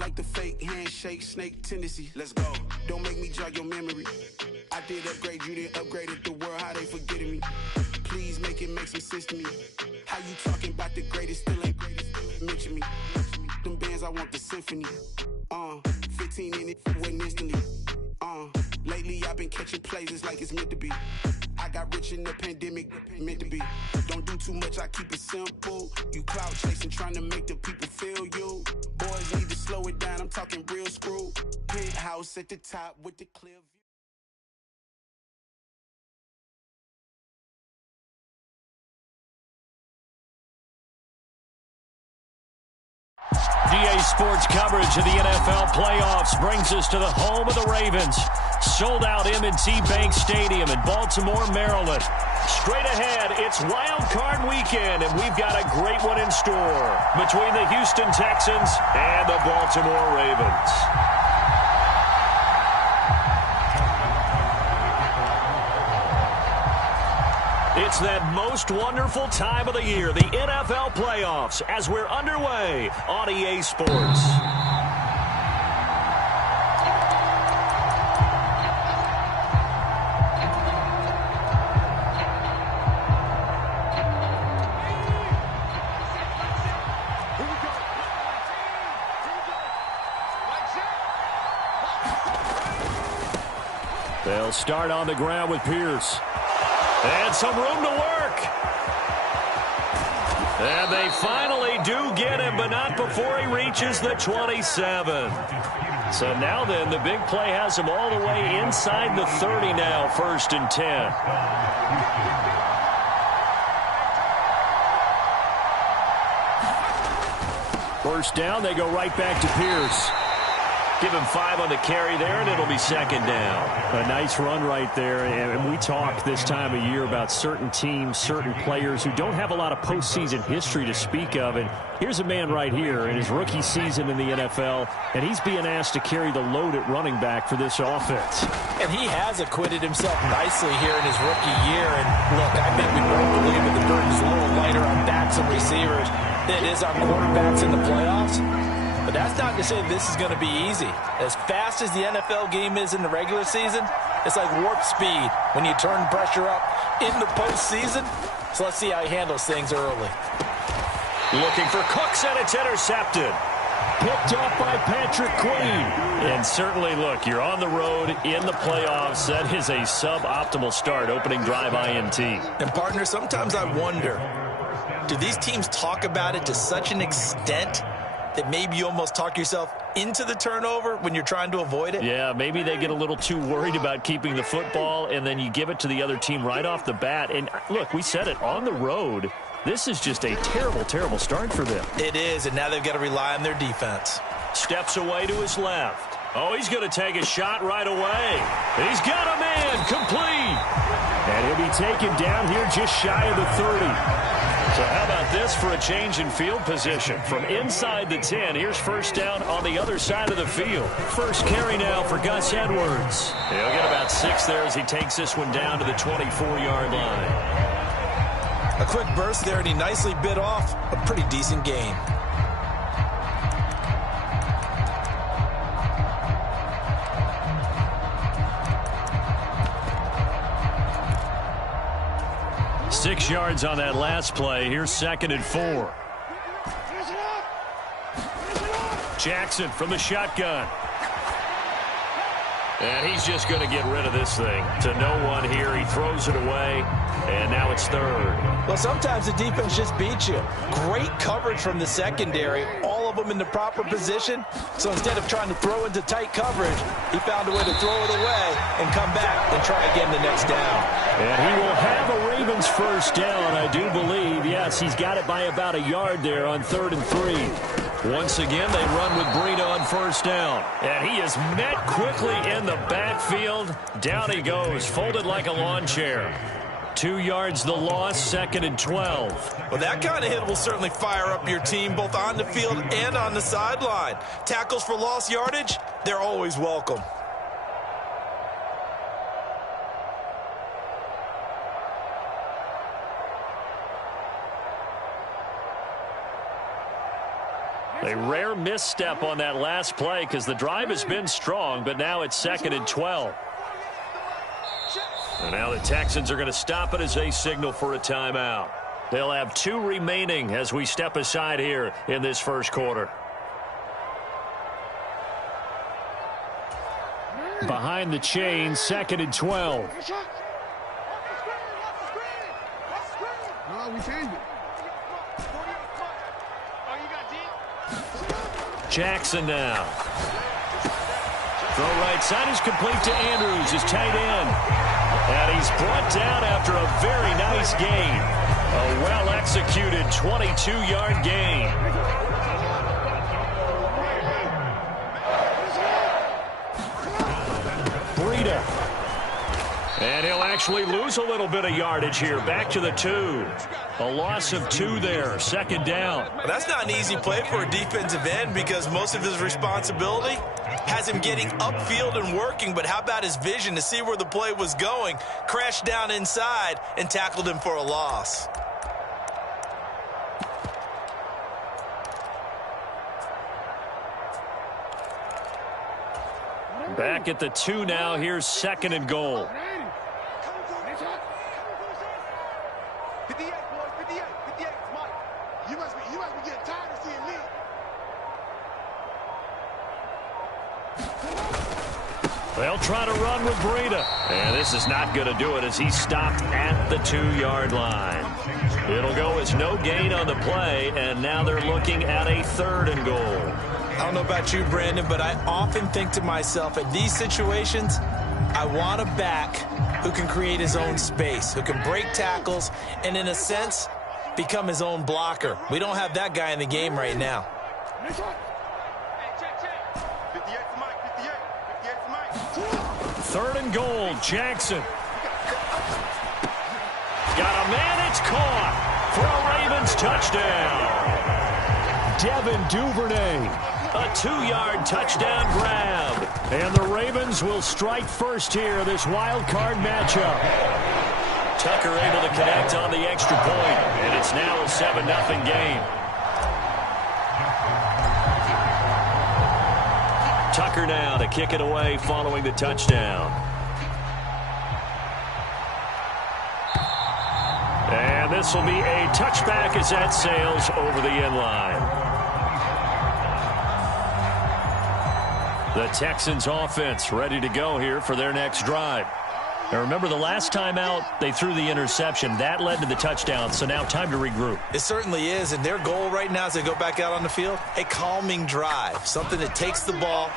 like the fake handshake, snake tendency. Let's go. Don't make me jog your memory. I did upgrade, you didn't upgrade it. The world, how they forgetting me. Please make it make some sense to me. How you talking about the greatest, still ain't greatest, mention me. Them bands, I want the symphony. 15 in it, went instantly. Lately I've been catching plays, it's like it's meant to be. I got rich in the pandemic, meant to be. Don't do too much, I keep it simple. You clout chasing, trying to make the people feel you. Boys need to slow it down, I'm talking real screw. Penthouse at the top with the clear view. DA Sports coverage of the NFL playoffs brings us to the home of the Ravens. Sold out M&T Bank Stadium in Baltimore, Maryland. Straight ahead, it's Wild Card Weekend, and we've got a great one in store between the Houston Texans and the Baltimore Ravens. It's that most wonderful time of the year, the NFL playoffs, as we're underway on EA Sports. They'll start on the ground with Pierce. And some room to work. And they finally do get him, but not before he reaches the 27. So now then, the big play has him all the way inside the 30 now, 1st and 10. First down, they go right back to Pierce. Give him 5 on the carry there, and it'll be 2nd down. A nice run right there, and we talk this time of year about certain teams, certain players who don't have a lot of postseason history to speak of, and here's a man right here in his rookie season in the NFL, and he's being asked to carry the load at running back for this offense. And he has acquitted himself nicely here in his rookie year, and look, I think we both believe that the burden's a little lighter on backs and receivers than it is on quarterbacks in the playoffs. But that's not to say this is going to be easy. As fast as the NFL game is in the regular season, it's like warp speed when you turn pressure up in the postseason. So let's see how he handles things early. Looking for Cooks, and it's intercepted. Picked up by Patrick Queen. And certainly, look, you're on the road in the playoffs. That is a suboptimal start, opening drive INT. And, partner, sometimes I wonder, do these teams talk about it to such an extent that maybe you almost talk yourself into the turnover when you're trying to avoid it? Yeah, maybe they get a little too worried about keeping the football, and then you give it to the other team right off the bat. And, look, we said it, on the road, this is just a terrible, terrible start for them. It is, and now they've got to rely on their defense. Steps away to his left. Oh, he's going to take a shot right away. He's got a man, complete. And he'll be taken down here just shy of the 30. So how about this for a change in field position? From inside the 10, here's first down on the other side of the field. First carry now for Gus Edwards. He'll get about 6 there as he takes this one down to the 24-yard line. A quick burst there, and he nicely bit off a pretty decent gain. Six yards on that last play. Here's 2nd and 4. Jackson from the shotgun. And he's just going to get rid of this thing. To no one here. He throws it away. And now it's 3rd. Well, sometimes the defense just beats you. Great coverage from the secondary. All of them in the proper position. So instead of trying to throw into tight coverage, he found a way to throw it away and come back and try again the next down. And he will have a Ravens first down, I do believe. Yes, he's got it by about a yard there on 3rd and 3. Once again, they run with Breida on first down. And he is met quickly in the backfield. Down he goes, folded like a lawn chair. 2 yards the loss, 2nd and 12. Well, that kind of hit will certainly fire up your team both on the field and on the sideline. Tackles for lost yardage, they're always welcome. A rare misstep on that last play because the drive has been strong, but now it's 2nd and 12. And now the Texans are going to stop it as they signal for a timeout. They'll have 2 remaining as we step aside here in this first quarter. Behind the chain, 2nd and 12. Jackson now. Throw right side is complete to Andrews, his tight end. And he's brought down after a very nice gain. A well-executed 22-yard gain. Breida. And he'll actually lose a little bit of yardage here. Back to the 2. A loss of 2 there. 2nd down. Well, that's not an easy play for a defensive end because most of his responsibility has him getting upfield and working. But how about his vision to see where the play was going? Crashed down inside and tackled him for a loss. Back at the 2 now. Here's 2nd and goal. They'll try to run with Breida. And this is not going to do it as he's stopped at the 2-yard line. It'll go as no gain on the play, and now they're looking at a 3rd and goal. I don't know about you, Brandon, but I often think to myself, at these situations, I want a back who can create his own space, who can break tackles, and in a sense, become his own blocker. We don't have that guy in the game right now. 3rd and goal, Jackson. Got a man, it's caught for a Ravens touchdown. Devin Duvernay. A 2-yard touchdown grab. And the Ravens will strike first here, this wild card matchup. Tucker able to connect on the extra point, and it's now a 7-0 game. Tucker now to kick it away following the touchdown. And this will be a touchback as that sails over the end line. The Texans offense ready to go here for their next drive. Now remember, the last time out, they threw the interception. That led to the touchdown, so now time to regroup. It certainly is, and their goal right now as they go back out on the field, a calming drive, something that takes the ball,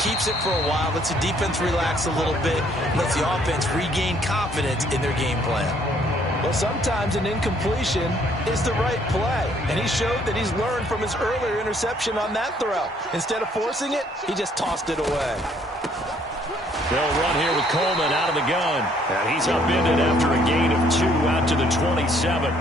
keeps it for a while, lets the defense relax a little bit, lets the offense regain confidence in their game plan. Well, sometimes an incompletion is the right play, and he showed that he's learned from his earlier interception on that throw. Instead of forcing it, he just tossed it away. They'll run here with Coleman out of the gun. And he's upended after a gain of 2 out to the 27.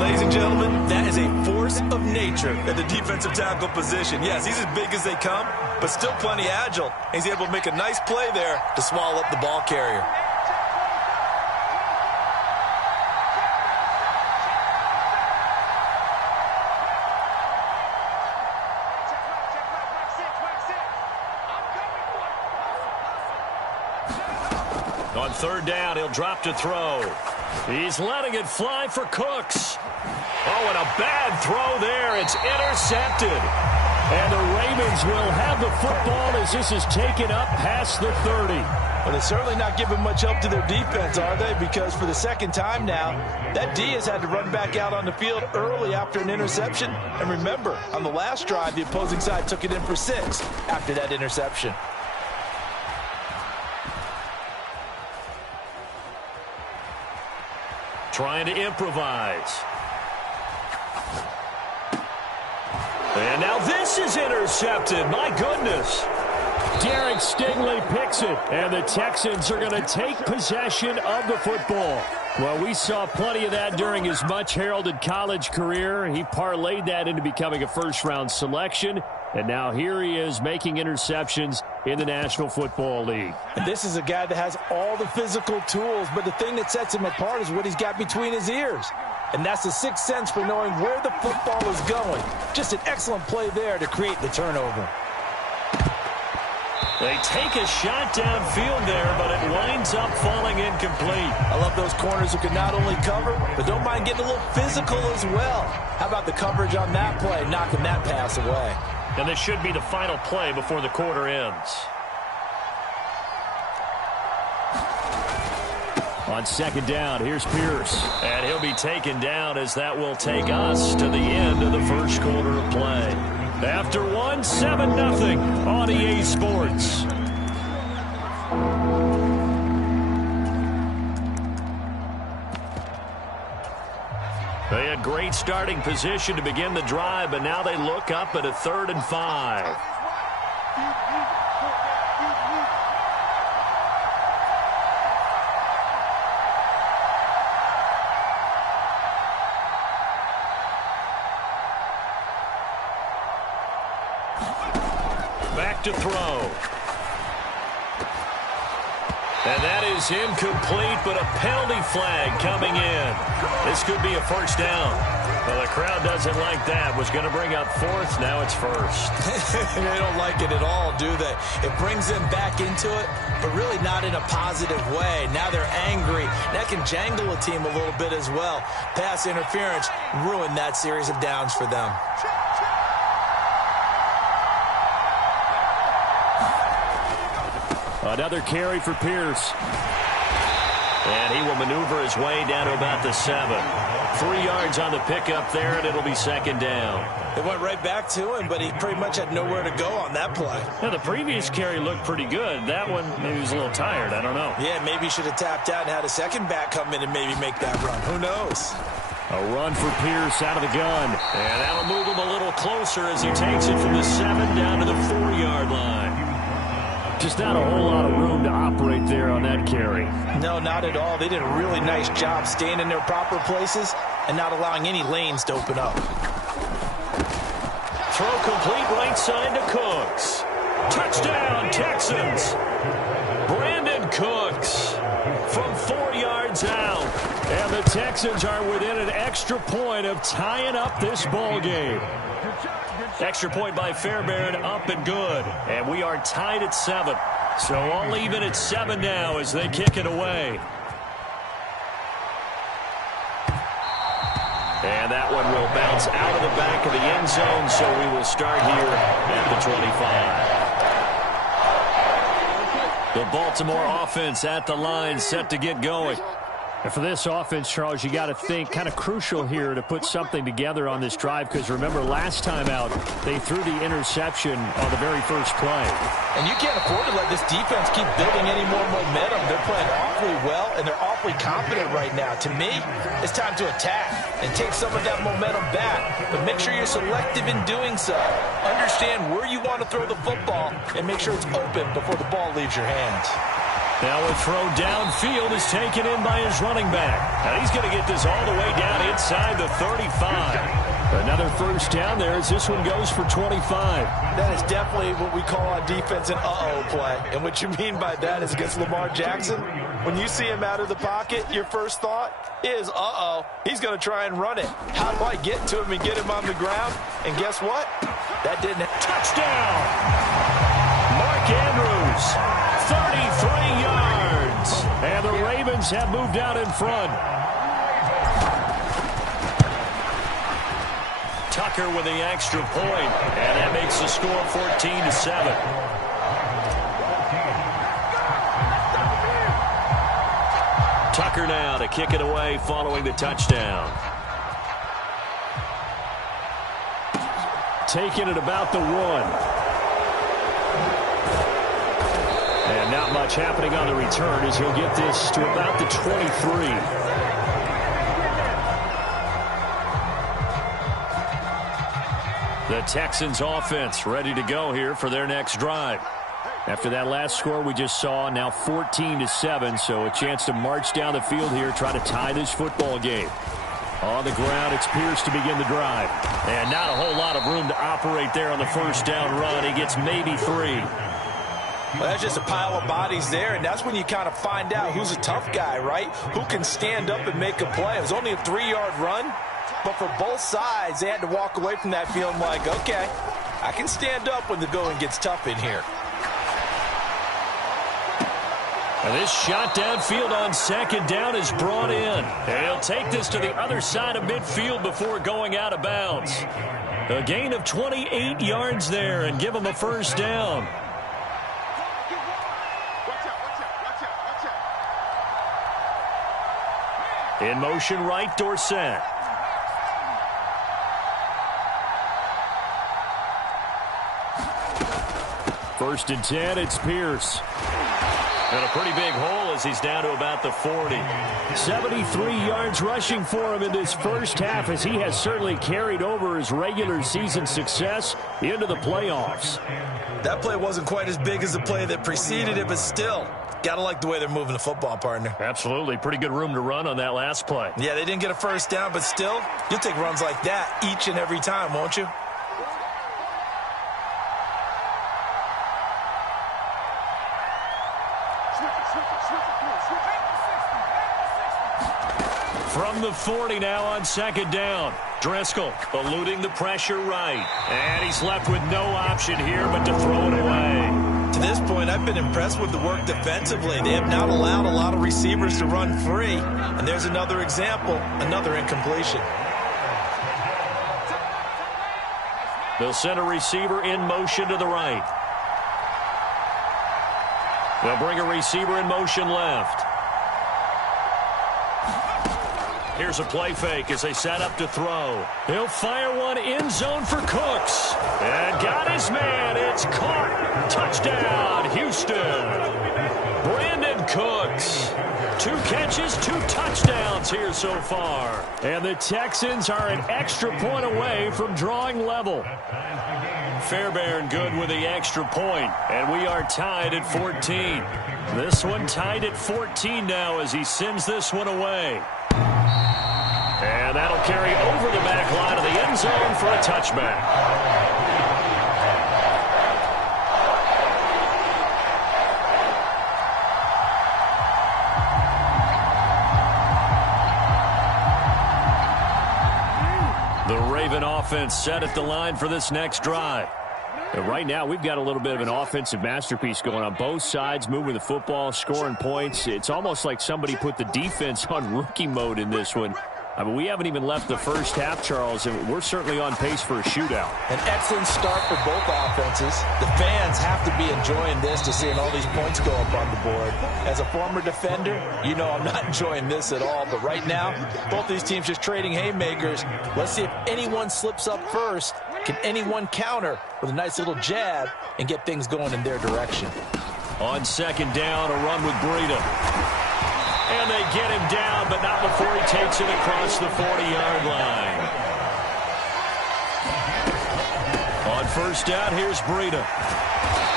Ladies and gentlemen, that is a force of nature at the defensive tackle position. Yes, he's as big as they come, but still plenty agile. He's able to make a nice play there to swallow up the ball carrier. On 3rd down, he'll drop to throw. He's letting it fly for Cooks. Oh, and a bad throw there. It's intercepted. And the Ravens will have the football as this is taken up past the 30. Well, they're certainly not giving much help to their defense, are they? Because for the 2nd time now, that D has had to run back out on the field early after an interception. And remember, on the last drive, the opposing side took it in for 6 after that interception. Trying to improvise. And now this is intercepted. My goodness. Derek Stingley picks it, and the Texans are going to take possession of the football. Well, we saw plenty of that during his much-heralded college career. He parlayed that into becoming a first-round selection. And now here he is making interceptions in the National Football League. And this is a guy that has all the physical tools, but the thing that sets him apart is what he's got between his ears. And that's the sixth sense for knowing where the football is going. Just an excellent play there to create the turnover. They take a shot downfield there, but it winds up falling incomplete. I love those corners who can not only cover, but don't mind getting a little physical as well. How about the coverage on that play, knocking that pass away? And this should be the final play before the quarter ends. On second down, here's Pierce. And he'll be taken down as that will take us to the end of the first quarter of play. After 7-0 on EA Sports. They had great starting position to begin the drive, but now they look up at a 3rd and 5. Back to throw. And that is incomplete, but a penalty flag coming in. This could be a first down. Well, the crowd doesn't like that. Was going to bring up 4th. Now it's 1st. They don't like it at all, do they? It brings them back into it, but really not in a positive way. Now they're angry. That can jangle a team a little bit as well. Pass interference ruined that series of downs for them. Another carry for Pierce. And he will maneuver his way down to about the 7. 3 yards on the pickup there, and it'll be second down. It went right back to him, but he pretty much had nowhere to go on that play. Now, the previous carry looked pretty good. That one, maybe he was a little tired. I don't know. Yeah, maybe he should have tapped out and had a second back come in and maybe make that run. Who knows? A run for Pierce out of the gun. And that'll move him a little closer as he takes it from the 7 down to the 4-yard line. Just not a whole lot of room to operate there on that carry. No, not at all. They did a really nice job staying in their proper places and not allowing any lanes to open up. Throw complete right side to Cooks. Touchdown, Texans. Brandon Cooks from 4 yards out. And the Texans are within an extra point of tying up this ball game. Extra point by Fairbairn, up and good. And we are tied at 7. So all even at 7 now as they kick it away. And that one will bounce out of the back of the end zone, so we will start here at the 25. The Baltimore offense at the line, set to get going. And for this offense, Charles, you got to think kind of crucial here to put something together on this drive, because remember last time out they threw the interception on the very first play. And you can't afford to let this defense keep building any more momentum. They're playing awfully well, and they're awfully confident right now. To me, it's time to attack and take some of that momentum back, but make sure you're selective in doing so. Understand where you want to throw the football and make sure it's open before the ball leaves your hands. Now a throw downfield is taken in by his running back. Now he's going to get this all the way down inside the 35. Another first down there as this one goes for 25. That is definitely what we call on defense an uh-oh play. And what you mean by that is against Lamar Jackson, when you see him out of the pocket, your first thought is, uh-oh, he's going to try and run it. How do I get to him and get him on the ground? And guess what? That didn't happen. Touchdown! Mark Andrews. 33 yards. And the Ravens have moved out in front. Tucker with the extra point, and that makes the score 14-7. Tucker now to kick it away following the touchdown. Taking it about the 1. And not much happening on the return as he'll get this to about the 23. The Texans offense ready to go here for their next drive. After that last score we just saw, now 14-7, so a chance to march down the field here, try to tie this football game. On the ground, it's Pierce to begin the drive. And not a whole lot of room to operate there on the first down run. He gets maybe 3. Well, that's just a pile of bodies there, and that's when you kind of find out who's a tough guy, right? Who can stand up and make a play. It was only a 3-yard run, but for both sides, they had to walk away from that feeling like, okay, I can stand up when the going gets tough in here. And this shot downfield on second down is brought in. And he'll take this to the other side of midfield before going out of bounds. A gain of 28 yards there and give him a first down. In motion right, Dorsett. First and 10, it's Pierce. And a pretty big hole as he's down to about the 40. 73 yards rushing for him in this first half, as he has certainly carried over his regular season success into the playoffs. That play wasn't quite as big as the play that preceded it, but still, gotta like the way they're moving the football, partner. Absolutely. Pretty good room to run on that last play. Yeah, they didn't get a first down, but still, you'll take runs like that each and every time, won't you? From the 40 now on second down. Driscoll eluding the pressure right. And he's left with no option here but to throw it away. To this point, I've been impressed with the work defensively. They have not allowed a lot of receivers to run free. And there's another example, another incompletion. They'll send a receiver in motion to the right. They'll bring a receiver in motion left. Here's a play fake as they set up to throw. He'll fire one end zone for Cooks. And got his man. It's caught. Touchdown, Houston. Brandon Cooks. 2 catches, 2 touchdowns here so far. And the Texans are an extra point away from drawing level. Fairbairn good with the extra point. And we are tied at 14. This one tied at 14 now as he sends this one away. And that'll carry over the back line of the end zone for a touchback. The Raven offense set at the line for this next drive. And right now, we've got a little bit of an offensive masterpiece going on. Both sides moving the football, scoring points. It's almost like somebody put the defense on rookie mode in this one. I mean, we haven't even left the first half, Charles, and we're certainly on pace for a shootout. An excellent start for both offenses. The fans have to be enjoying this to seeing all these points go up on the board. As a former defender, you know I'm not enjoying this at all. But right now, both these teams just trading haymakers. Let's see if anyone slips up first. Can anyone counter with a nice little jab and get things going in their direction? On second down, a run with Breida. And they get him down, but not before he takes it across the 40-yard line. On first down, here's Breida.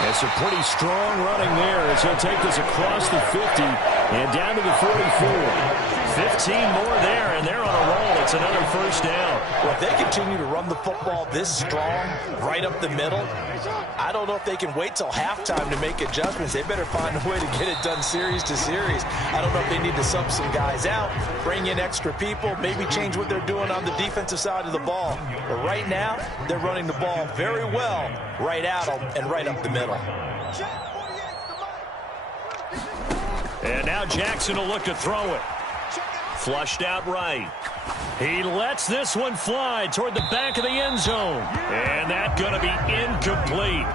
It's a pretty strong running there as he'll take this across the 50 and down to the 44. 15 more there, and they're on a roll. It's another first down. Well, if they continue to run the football this strong, right up the middle, I don't know if they can wait till halftime to make adjustments. They better find a way to get it done series to series. I don't know if they need to sub some guys out, bring in extra people, maybe change what they're doing on the defensive side of the ball. But right now, they're running the ball very well right out and right up the middle. And now Jackson will look to throw it. Flushed out right. He lets this one fly toward the back of the end zone. And that's going to be incomplete.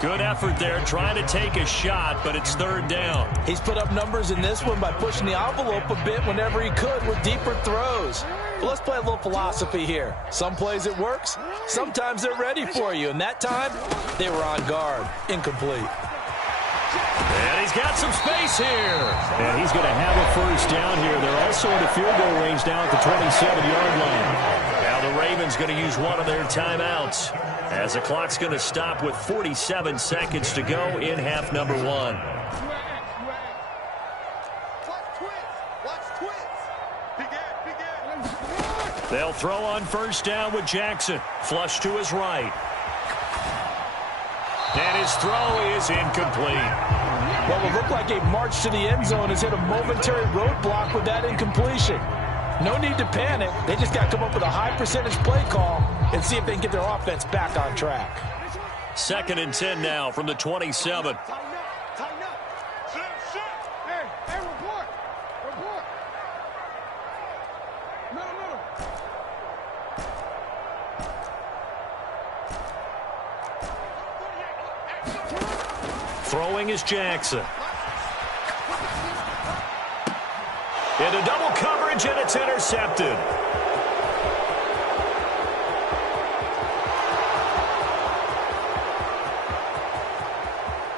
Good effort there trying to take a shot, but it's third down. He's put up numbers in this one by pushing the envelope a bit whenever he could with deeper throws. But let's play a little philosophy here. Some plays it works. Sometimes they're ready for you. And that time, they were on guard. Incomplete. And he's got some space here. And he's going to have a first down here. They're also into field goal range now at the 27-yard line. Now the Ravens going to use one of their timeouts as the clock's going to stop with 47 seconds to go in half number 1. Watch twins. Big Ed. They'll throw on first down with Jackson. Flush to his right. And his throw is incomplete. What would look like a march to the end zone has hit a momentary roadblock with that incompletion. No need to panic. They just got to come up with a high percentage play call and see if they can get their offense back on track. 2nd and 10 now from the 27. Throwing is Jackson. Into double coverage, and it's intercepted.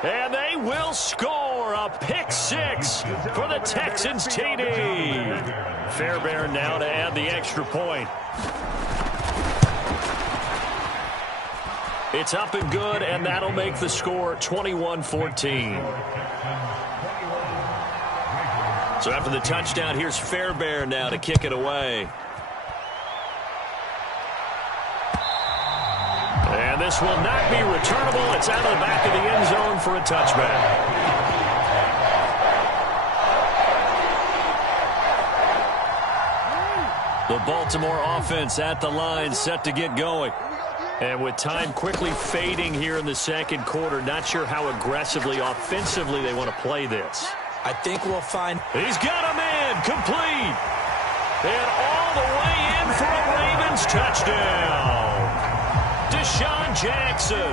And they will score a pick 6 for the Texans TD. Fairbairn now to add the extra point. It's up and good, and that'll make the score 21-14. So after the touchdown, here's Fairbairn now to kick it away. And this will not be returnable. It's out of the back of the end zone for a touchback. The Baltimore offense at the line, set to get going. And with time quickly fading here in the second quarter, not sure how aggressively, offensively they want to play this. I think we'll find... He's got a man, complete. And all the way in for a Ravens touchdown. Deshaun Jackson,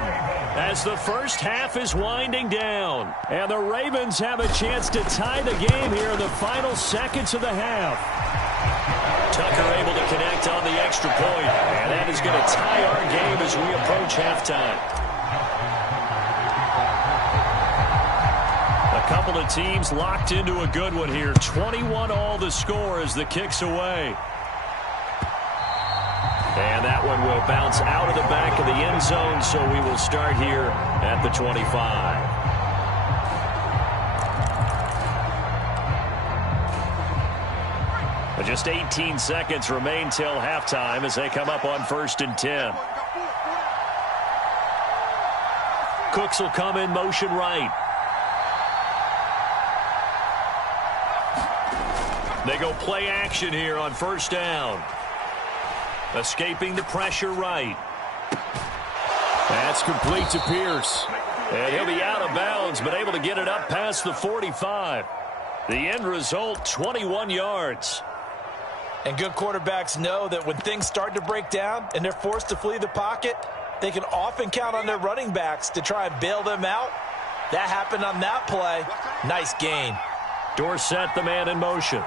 as the first half is winding down. And the Ravens have a chance to tie the game here in the final seconds of the half. Tucker able to connect on the extra point, and that is going to tie our game as we approach halftime. A couple of teams locked into a good one here. 21-all the score as the kick's away. And that one will bounce out of the back of the end zone, so we will start here at the 25. Just 18 seconds remain till halftime as they come up on 1st and 10. Cooks will come in motion right. They go play action here on first down. Escaping the pressure right. That's complete to Pierce. And he'll be out of bounds, but able to get it up past the 45. The end result, 21 yards. And good quarterbacks know that when things start to break down and they're forced to flee the pocket, they can often count on their running backs to try and bail them out. That happened on that play. Nice gain. Dorsett, the man in motion.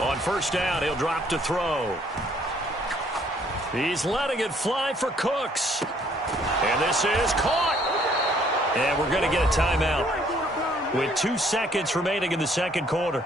On first down, he'll drop to throw. He's letting it fly for Cooks. And this is caught. And we're going to get a timeout with 2 seconds remaining in the second quarter.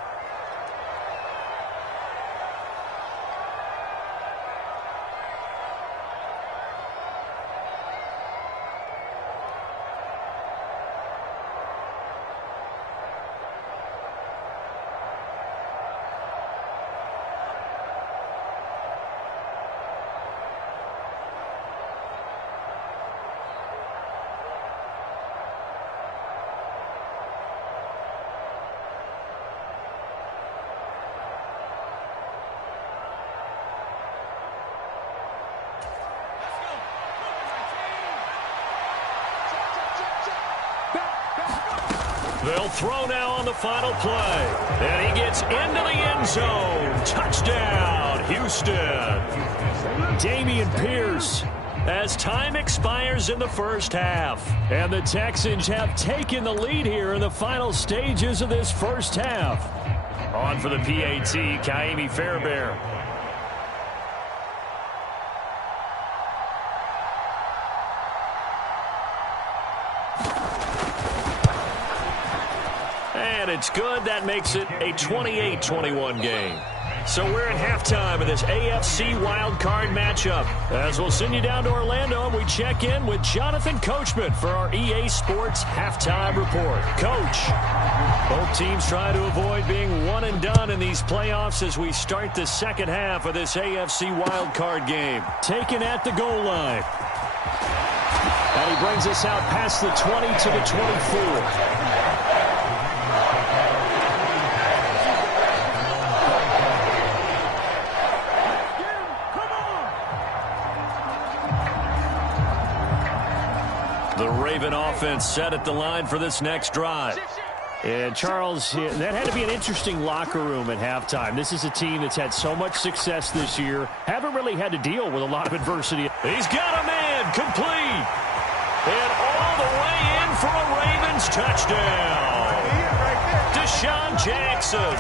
They'll throw now on the final play. And he gets into the end zone. Touchdown, Houston. Dameon Pierce as time expires in the first half. And the Texans have taken the lead here in the final stages of this first half. On for the PAT, Ka'imi Fairbairn. And it's good. That makes it a 28-21 game. So we're at halftime of this AFC wild card matchup. As we'll send you down to Orlando, and we check in with Jonathan Coachman for our EA Sports Halftime Report. Coach, both teams try to avoid being one and done in these playoffs as we start the second half of this AFC wild card game. Taken at the goal line. And he brings us out past the 20 to the 24. The Raven offense set at the line for this next drive. And, Charles, that had to be an interesting locker room at halftime. This is a team that's had so much success this year. Haven't really had to deal with a lot of adversity. He's got a man complete. And all the way in for a Ravens touchdown. Deshaun Jackson.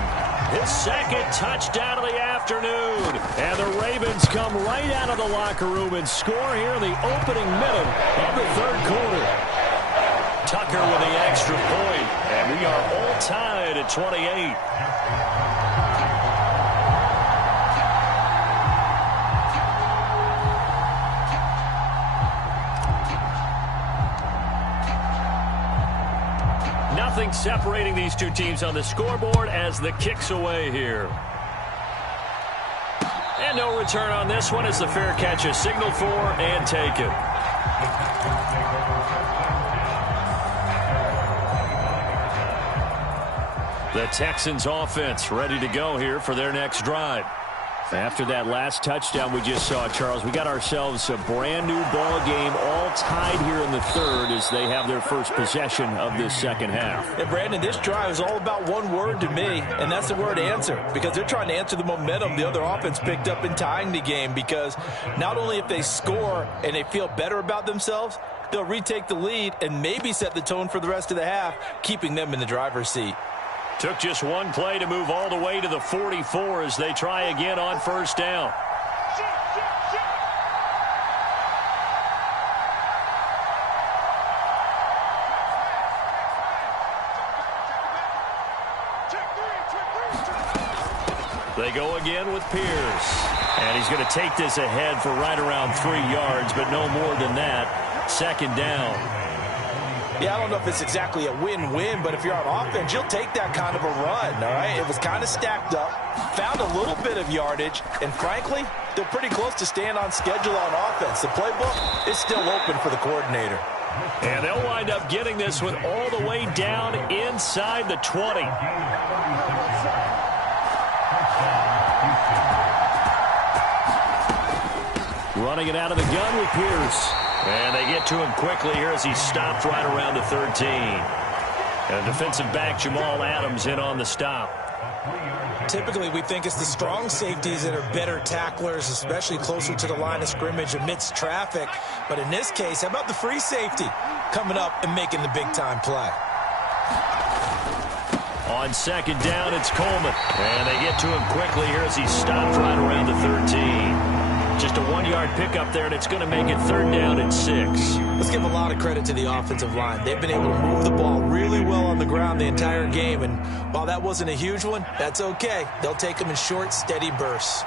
His second touchdown of the afternoon. And the Ravens come right out of the locker room and score here in the opening minute of the third quarter. Tucker with the extra point. And we are all tied at 28. Nothing separating these two teams on the scoreboard as the kick's away here. And no return on this one as the fair catch is signaled for and taken. The Texans offense ready to go here for their next drive. After that last touchdown we just saw, Charles, we got ourselves a brand new ball game, all tied here in the third as they have their first possession of this second half. And Brandon, this drive is all about one word to me, and that's the word answer, because they're trying to answer the momentum the other offense picked up in tying the game, because not only if they score and they feel better about themselves, they'll retake the lead and maybe set the tone for the rest of the half, keeping them in the driver's seat. Took just one play to move all the way to the 44 as they try again on first down. They go again with Pierce. And he's going to take this ahead for right around 3 yards, but no more than that. Second down. Yeah, I don't know if it's exactly a win-win, but if you're on offense, you'll take that kind of a run, all right? It was kind of stacked up, found a little bit of yardage, and frankly, they're pretty close to staying on schedule on offense. The playbook is still open for the coordinator. And they'll wind up getting this one all the way down inside the 20. Running it out of the gun with Pierce. And they get to him quickly here as he stopped right around the 13. And defensive back Jamal Adams in on the stop. Typically, we think it's the strong safeties that are better tacklers, especially closer to the line of scrimmage amidst traffic. But in this case, how about the free safety coming up and making the big-time play? On second down, it's Coleman. And they get to him quickly here as he stopped right around the 13. Just a 1-yard pickup there, and it's going to make it third down and 6. Let's give a lot of credit to the offensive line. They've been able to move the ball really well on the ground the entire game, and while that wasn't a huge one, that's okay. They'll take them in short, steady bursts.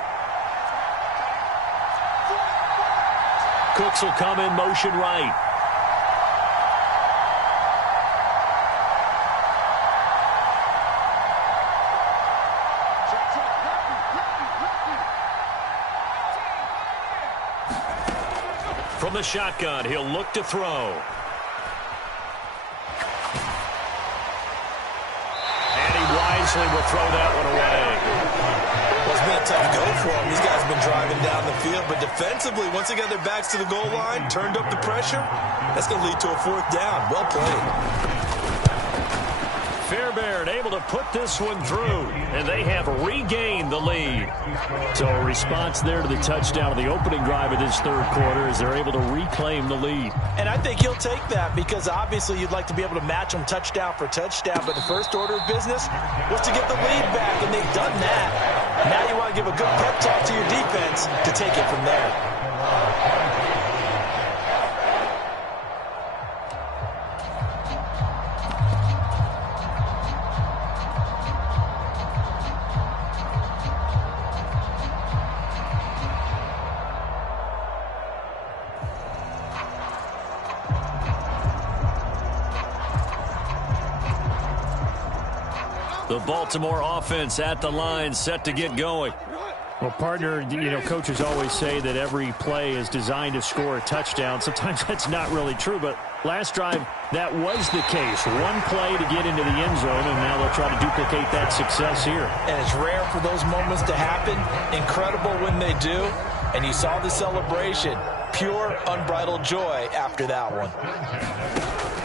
Cooks will come in motion right. From the shotgun, he'll look to throw. And he wisely will throw that one away. Well, it's been a tough go for them. These guys have been driving down the field, but defensively, once they got their backs to the goal line, turned up the pressure, that's going to lead to a fourth down. Well played. Fairbairn able to put this one through, and they have regained the lead. So a response there to the touchdown of the opening drive of this third quarter as they're able to reclaim the lead. And I think he'll take that because obviously you'd like to be able to match them touchdown for touchdown, but the first order of business was to get the lead back, and they've done that. Now you want to give a good pep talk to your defense to take it from there. The Baltimore offense at the line, set to get going. Well, partner, coaches always say that every play is designed to score a touchdown. Sometimes that's not really true, but last drive, that was the case. One play to get into the end zone, and now they'll try to duplicate that success here. And it's rare for those moments to happen. Incredible when they do. And you saw the celebration. Pure, unbridled joy after that one.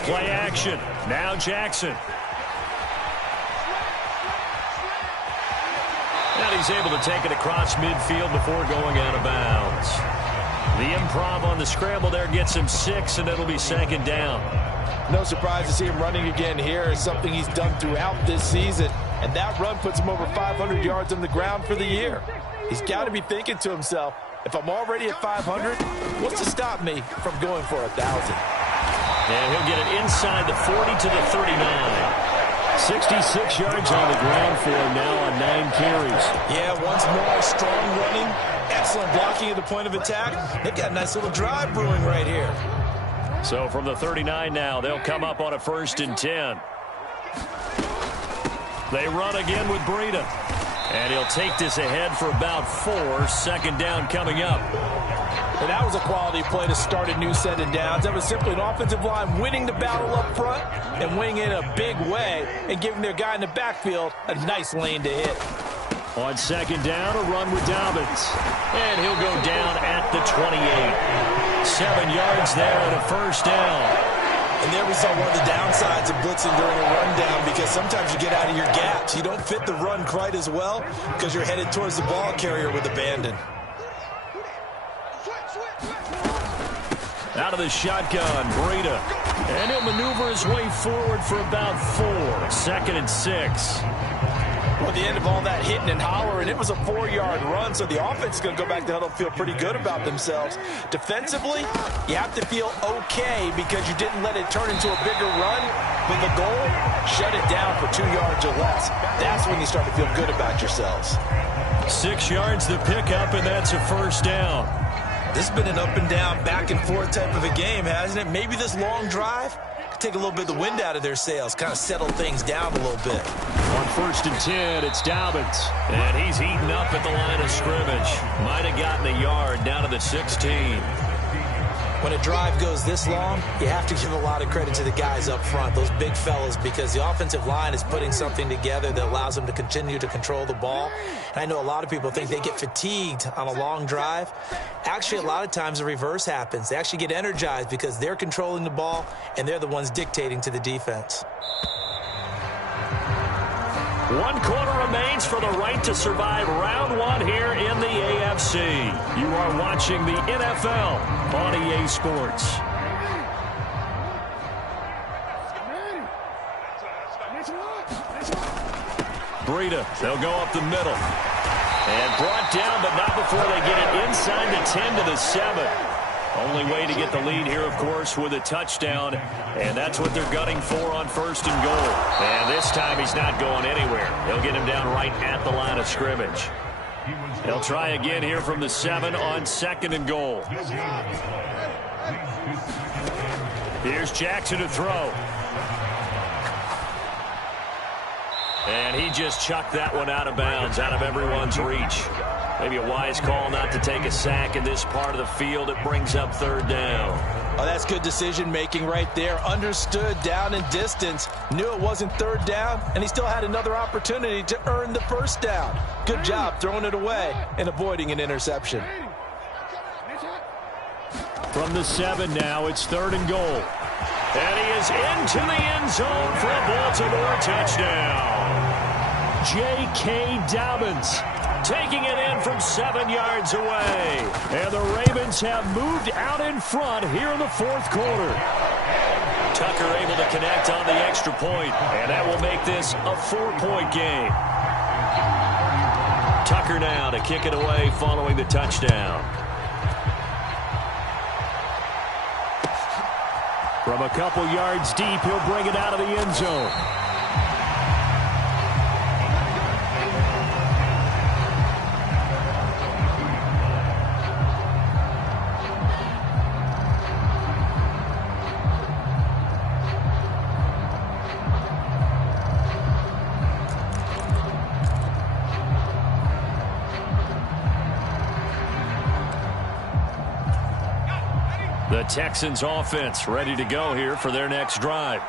Play action. Now Jackson. And he's able to take it across midfield before going out of bounds. The improv on the scramble there gets him 6, and it'll be second down. No surprise to see him running again here. It's something he's done throughout this season. And that run puts him over 500 yards on the ground for the year. He's got to be thinking to himself, if I'm already at 500, what's to stop me from going for 1,000? And he'll get it inside the 40 to the 39. 66 yards on the ground for him now on 9 carries. Yeah, once more, strong running, excellent blocking at the point of attack. They've got a nice little drive brewing right here. So from the 39 now, they'll come up on a 1st and 10. They run again with Breida. And he'll take this ahead for about 4. Second down coming up. And that was a quality play to start a new set of downs. That was simply an offensive line winning the battle up front and winning in a big way and giving their guy in the backfield a nice lane to hit. On second down, a run with Dobbins. And he'll go down at the 28. 7 yards there and a 1st down. And there we saw one of the downsides of blitzing during a rundown, because sometimes you get out of your gaps. You don't fit the run quite as well because you're headed towards the ball carrier with abandon. Out of the shotgun, Breida. And he'll maneuver his way forward for about 4. 2nd and 6. Well, at the end of all that hitting and hollering, it was a 4-yard run, so the offense is going to go back to huddle, feel pretty good about themselves. Defensively, you have to feel okay because you didn't let it turn into a bigger run, but the goal, shut it down for 2 yards or less. That's when you start to feel good about yourselves. 6 yards the pickup, and that's a 1st down. This has been an up and down, back and forth type of a game, hasn't it? Maybe this long drive could take a little bit of the wind out of their sails, kind of settle things down a little bit. On 1st and 10, it's Dobbins. And he's eaten up at the line of scrimmage. Might have gotten a yard down to the 16. When a drive goes this long, you have to give a lot of credit to the guys up front, those big fellas, because the offensive line is putting something together that allows them to continue to control the ball. And I know a lot of people think they get fatigued on a long drive. Actually, a lot of times the reverse happens. They actually get energized because they're controlling the ball, and they're the ones dictating to the defense. 1 quarter remains for the right to survive round 1 here in the AFC. You are watching the NFL on EA Sports. Breida, they'll go up the middle. And brought down, but not before they get it inside the 10 to the 7. Only way to get the lead here, of course, with a touchdown. And that's what they're gunning for on 1st and goal. And this time he's not going anywhere. They'll get him down right at the line of scrimmage. They'll try again here from the 7 on 2nd and goal. Here's Jackson to throw. And he just chucked that one out of bounds, out of everyone's reach. Maybe a wise call not to take a sack in this part of the field. It brings up 3rd down. Oh, that's good decision-making right there. Understood down and distance. Knew it wasn't 3rd down, and he still had another opportunity to earn the 1st down. Good job throwing it away and avoiding an interception. From the 7 now, it's 3rd and goal. And he is into the end zone for a Baltimore touchdown. J.K. Dobbins taking it in from 7 yards away. And the Ravens have moved out in front here in the 4th quarter. Tucker able to connect on the extra point, and that will make this a 4-point game. Tucker now to kick it away following the touchdown. From a couple yards deep, he'll bring it out of the end zone. The Texans offense ready to go here for their next drive.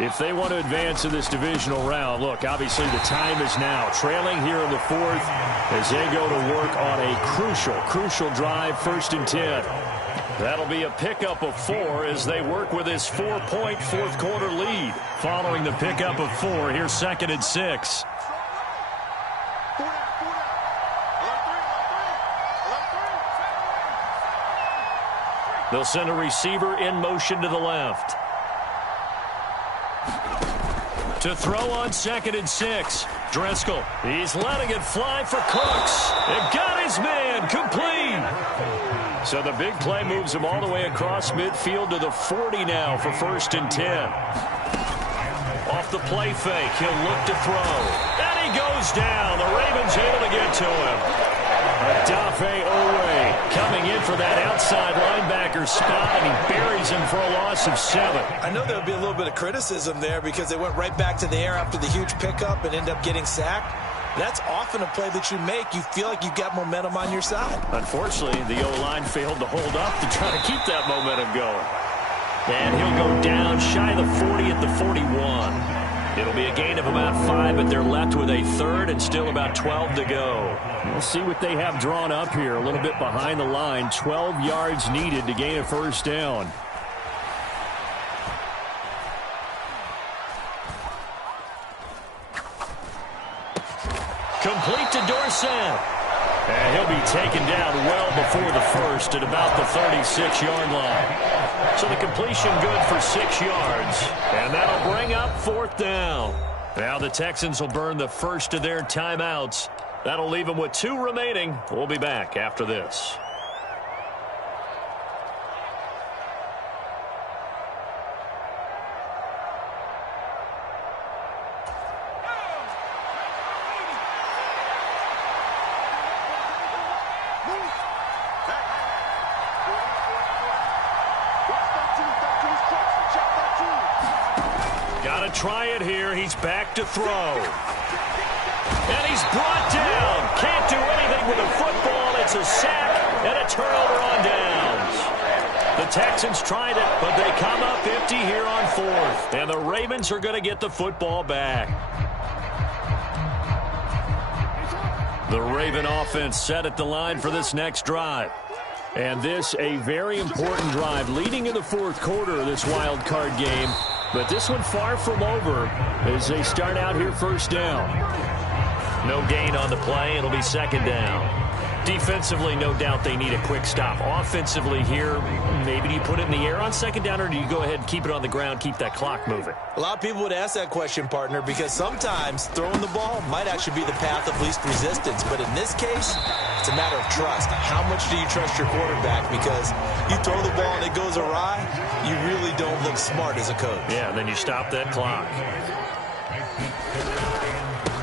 If they want to advance in this divisional round, look, obviously the time is now. Trailing here in the fourth as they go to work on a crucial drive, 1st and 10. That'll be a pickup of 4 as they work with this 4-point fourth-quarter lead. Following the pickup of 4, here's 2nd and 6. They'll send a receiver in motion to the left. To throw on 2nd and 6. Driscoll, he's letting it fly for Cooks. It got his man complete. So the big play moves him all the way across midfield to the 40 now for 1st and 10. Off the play fake, he'll look to throw. And he goes down. The Ravens able to get to him. Odafe Oweh coming in for that outside linebacker spot, and he buries him for a loss of 7. I know there'll be a little bit of criticism there because they went right back to the air after the huge pickup and end up getting sacked. That's often a play that you make. You feel like you've got momentum on your side. Unfortunately, the O-line failed to hold up to try to keep that momentum going. And he'll go down shy of the 40 at the 41. It'll be a gain of about 5, but they're left with a 3rd and still about 12 to go. We'll see what they have drawn up here. A little bit behind the line. 12 yards needed to gain a 1st down. Complete to Dorsett. And he'll be taken down well before the 1st at about the 36-yard line. So the completion good for 6 yards. And that'll bring up 4th down. Now the Texans will burn the 1st of their timeouts. That'll leave them with 2 remaining. We'll be back after this. Try it here. He's back to throw. And he's brought down. Can't do anything with the football. It's a sack and a turnover on downs. The Texans tried it, but they come up empty here on 4th. And the Ravens are going to get the football back. The Raven offense set at the line for this next drive. And this a very important drive leading in the 4th quarter of this wild card game. But this one far from over as they start out here 1st down. No gain on the play. It'll be 2nd down. Defensively, no doubt they need a quick stop. Offensively here, maybe do you put it in the air on 2nd down, or do you go ahead and keep it on the ground, keep that clock moving? A lot of people would ask that question, partner, because sometimes throwing the ball might actually be the path of least resistance. But in this case, it's a matter of trust. How much do you trust your quarterback? Because you throw the ball and it goes awry, you really don't look smart as a coach. Yeah, then you stop that clock.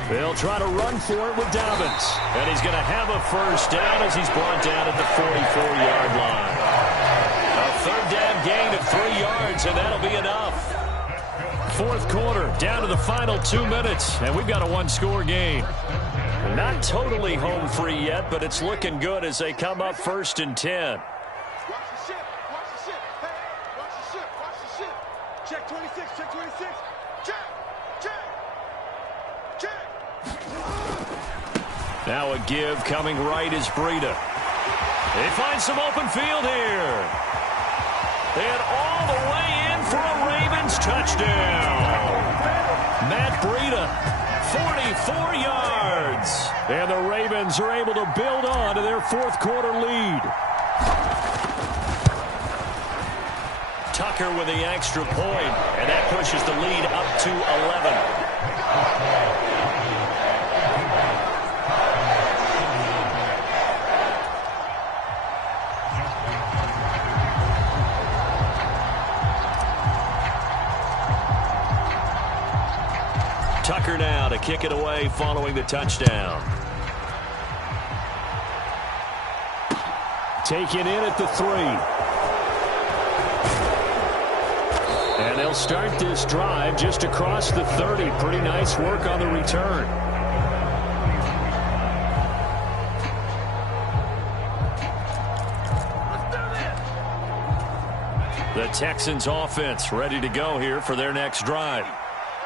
They'll try to run for it with Dobbins. And he's going to have a 1st down as he's brought down at the 44-yard line. A 3rd down gain of 3 yards, and that'll be enough. 4th quarter, down to the final 2 minutes, and we've got a 1-score game. Not totally home free yet, but it's looking good as they come up 1st and 10. Check 26, check 26. Check. Now a give coming right is Breida. They find some open field here. And all the way in for a Ravens touchdown. Matt Breida, 44 yards. And the Ravens are able to build on to their 4th quarter lead. Tucker with the extra point, and that pushes the lead up to 11. Tucker now to kick it away following the touchdown. Taken in at the 3. And they'll start this drive just across the 30. Pretty nice work on the return. The Texans offense ready to go here for their next drive.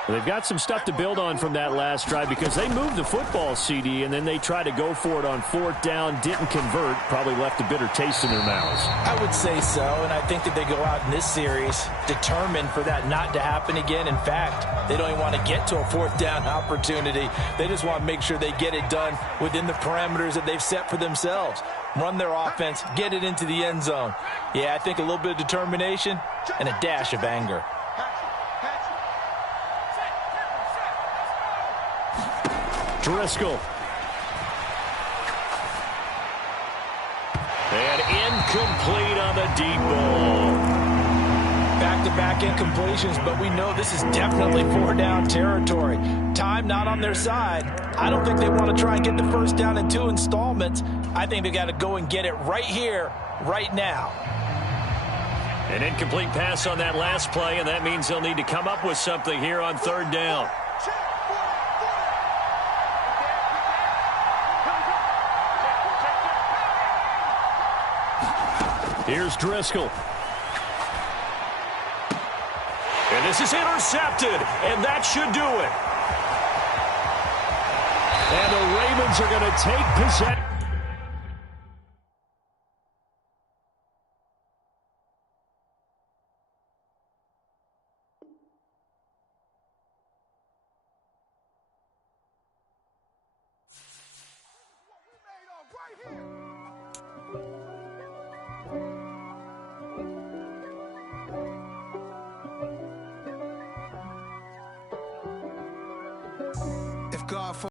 Well, they've got some stuff to build on from that last drive because they moved the football, CD, and then they tried to go for it on 4th down, didn't convert, probably left a bitter taste in their mouths. I would say so, and I think that they go out in this series determined for that not to happen again. In fact, they don't even want to get to a 4th down opportunity. They just want to make sure they get it done within the parameters that they've set for themselves. Run their offense, get it into the end zone. Yeah, I think a little bit of determination and a dash of anger. Driscoll. And incomplete on the deep ball. Back-to-back incompletions, but we know this is definitely 4-down territory. Time not on their side. I don't think they want to try and get the first down in 2 installments. I think they got to go and get it right here, right now. An incomplete pass on that last play, and that means they'll need to come up with something here on 3rd down. Here's Driscoll. And this is intercepted, and that should do it. And the Ravens are going to take possession.